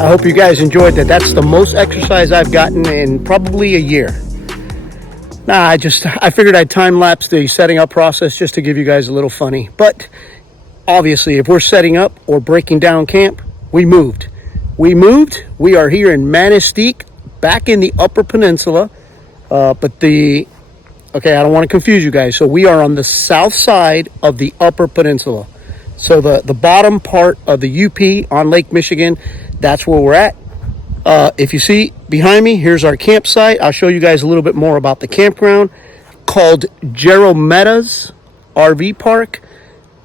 I hope you guys enjoyed that. That's the most exercise I've gotten in probably a year. I figured I'd time lapse the setting up process just to give you guys a little funny. But obviously, if we're setting up or breaking down camp, we moved. We are here in Manistique, back in the Upper Peninsula. I don't want to confuse you guys. So we are on the south side of the Upper Peninsula. So the bottom part of the UP on Lake Michigan, that's where we're at. If you see behind me, here's our campsite. I'll show you guys a little bit more about the campground called Jerometa's RV Park.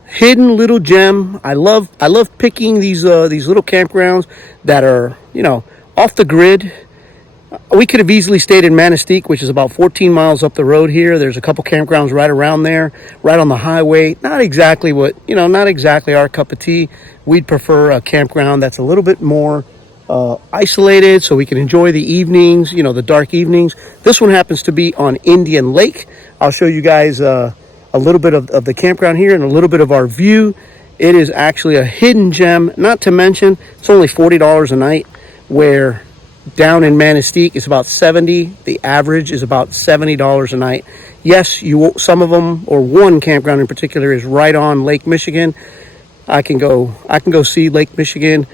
Hidden little gem. I love picking these little campgrounds that are, off the grid. We could have easily stayed in Manistique, which is about 14 miles up the road here. There's a couple campgrounds right around there, right on the highway. Not exactly our cup of tea. We'd prefer a campground that's a little bit more isolated so we can enjoy the evenings, the dark evenings. This one happens to be on Indian Lake. I'll show you guys a little bit of the campground here and a little bit of our view. It is actually a hidden gem, not to mention it's only $40 a night, where down in Manistique it's about $70. The average is about $70 a night. Yes, some of them, or one campground in particular, is right on Lake Michigan. I can go see Lake Michigan,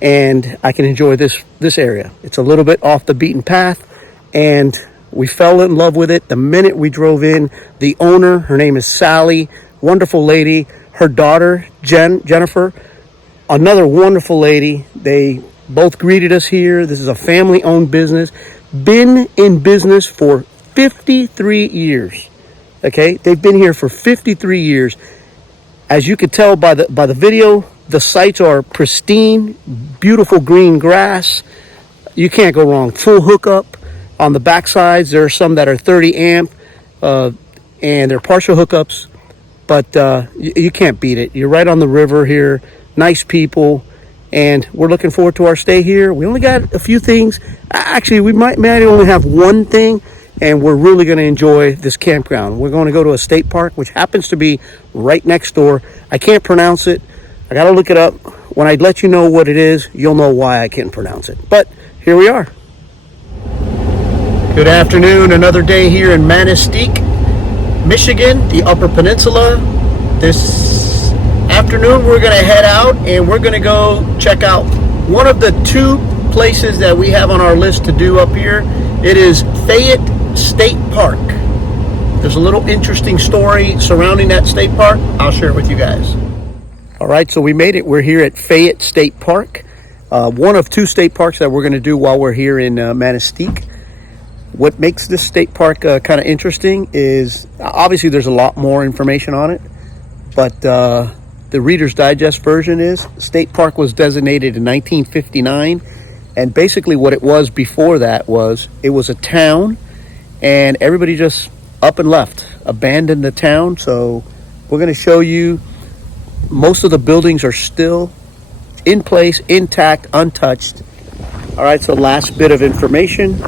and I can enjoy this area. It's a little bit off the beaten path, and we fell in love with it the minute we drove in. The owner, her name is Sally, wonderful lady. Her daughter, Jennifer, another wonderful lady. They both greeted us here. This is a family-owned business. Been in business for 53 years. Okay, they've been here for 53 years. As you could tell by the video, the sites are pristine, beautiful green grass. You can't go wrong. Full hookup on the back sides. There are some that are 30 amp, and they're partial hookups, but you can't beat it. You're right on the river here. Nice people. And we're looking forward to our stay here. We only got a few things. Actually, we might only have one thing, and we're really going to enjoy this campground. We're going to go to a state park, which happens to be right next door. I can't pronounce it. I got to look it up. When I let you know what it is, you'll know why I can't pronounce it. But here we are. Good afternoon. Another day here in Manistique, Michigan, the Upper Peninsula. This afternoon we're going to head out and we're going to go check out one of the two places that we have on our list to do up here. It is Fayette State Park. There's a little interesting story surrounding that state park. I'll share it with you guys. All right, so we made it. We're here at Fayette State Park, one of two state parks that we're going to do while we're here in Manistique. What makes this state park kind of interesting is obviously there's a lot more information on it, but the Reader's Digest version is State Park was designated in 1959, and basically what it was before that was it was a town, and everybody just up and left, abandoned the town. So we're going to show you most of the buildings are still in place, intact, untouched. All right, so last bit of information.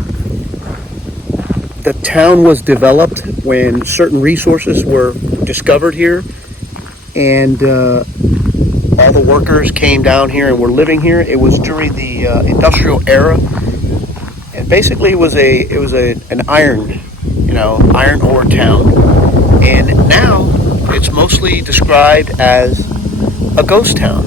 The town was developed when certain resources were discovered here, and all the workers came down here and were living here. It was during the industrial era, and basically it was an iron ore town. And now it's mostly described as a ghost town.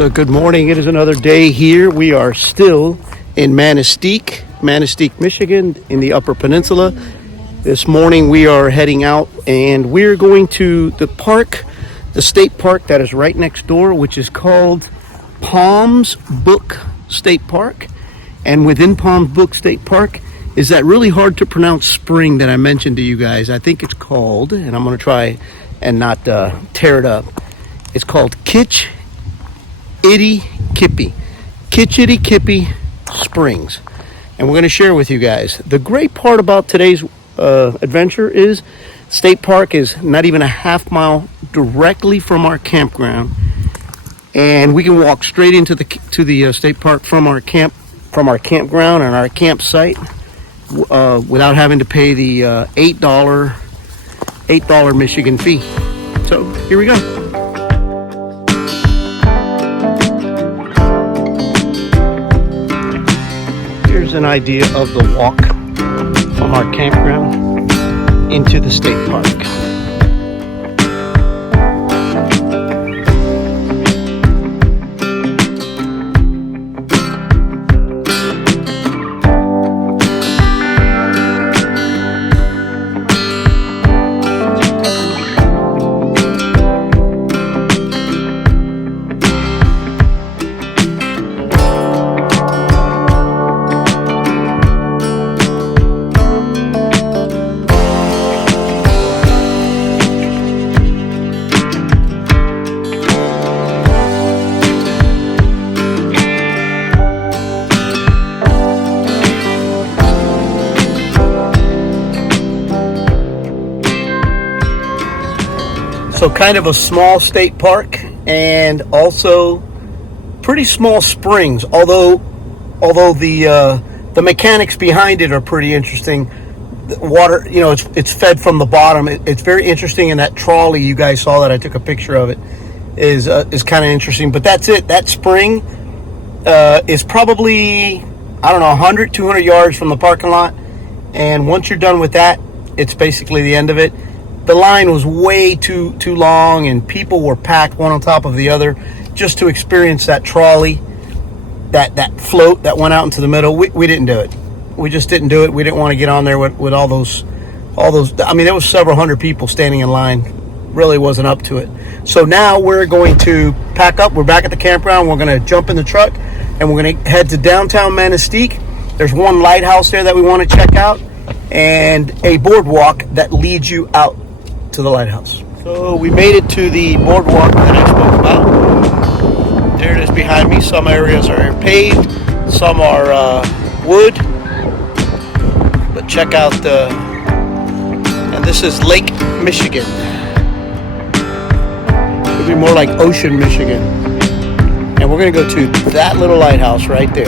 So good morning. It is another day here. We are still in Manistique, Michigan, in the Upper Peninsula. This morning we are heading out and we're going to the park, the state park that is right next door, which is called Palms Book State Park. And within Palms Book State Park is that really hard to pronounce spring that I mentioned to you guys. I think it's called, and I'm going to try and not tear it up. It's called Kitty Kippy Springs, and we're going to share with you guys. The great part about today's adventure is state park is not even a half mile directly from our campground, and we can walk straight into the state park from our campground and our campsite without having to pay the $8 Michigan fee. So here we go. Here's an idea of the walk from our campground into the state park. So kind of a small state park and also pretty small springs, although the mechanics behind it are pretty interesting. The water, it's fed from the bottom. It's very interesting, and that trolley you guys saw that I took a picture of it is kind of interesting. But that's it. That spring is probably, 100, 200 yards from the parking lot, and once you're done with that, it's basically the end of it. The line was way too long, and people were packed one on top of the other just to experience that trolley, that float that went out into the middle. We didn't do it. We just didn't do it. We didn't want to get on there with all those. I mean, there was several hundred people standing in line really wasn't up to it. So now we're going to pack up. We're back at the campground. We're going to jump in the truck and we're going to head to downtown Manistique. There's one lighthouse there that we want to check out and a boardwalk that leads you out to the lighthouse. So we made it to the boardwalk that I spoke about. There it is behind me. Some areas are paved, some are wood. But check out and this is Lake Michigan. It'd be more like Ocean, Michigan. And we're going to go to that little lighthouse right there.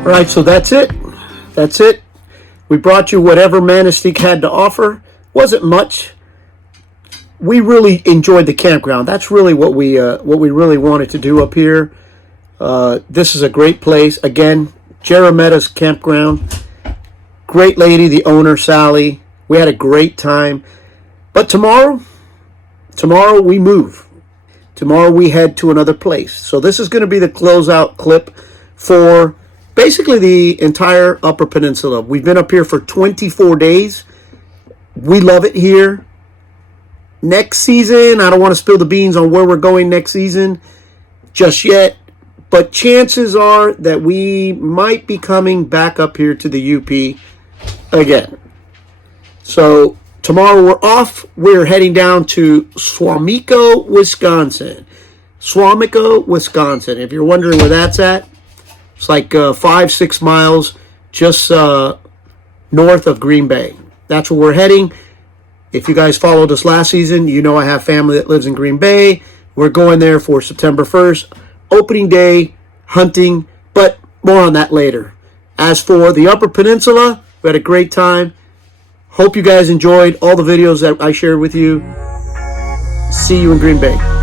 All right, so that's it. That's it. We brought you whatever Manistique had to offer. Wasn't much. We really enjoyed the campground. That's really what we really wanted to do up here. This is a great place. Again, Jarametta's campground. Great lady, the owner, Sally. We had a great time. But tomorrow we move. Tomorrow we head to another place. So this is going to be the closeout clip for basically the entire Upper Peninsula. We've been up here for 24 days. We love it here. Next season, I don't want to spill the beans on where we're going next season just yet, but chances are that we might be coming back up here to the UP again. So tomorrow we're off. We're heading down to Suamico, Wisconsin. Suamico, Wisconsin. If you're wondering where that's at, it's like 5-6 miles just north of Green Bay. That's where we're heading. If you guys followed us last season, you know I have family that lives in Green Bay. We're going there for September 1st, opening day, hunting, but more on that later. As for the Upper Peninsula, we had a great time. Hope you guys enjoyed all the videos that I shared with you. See you in Green Bay.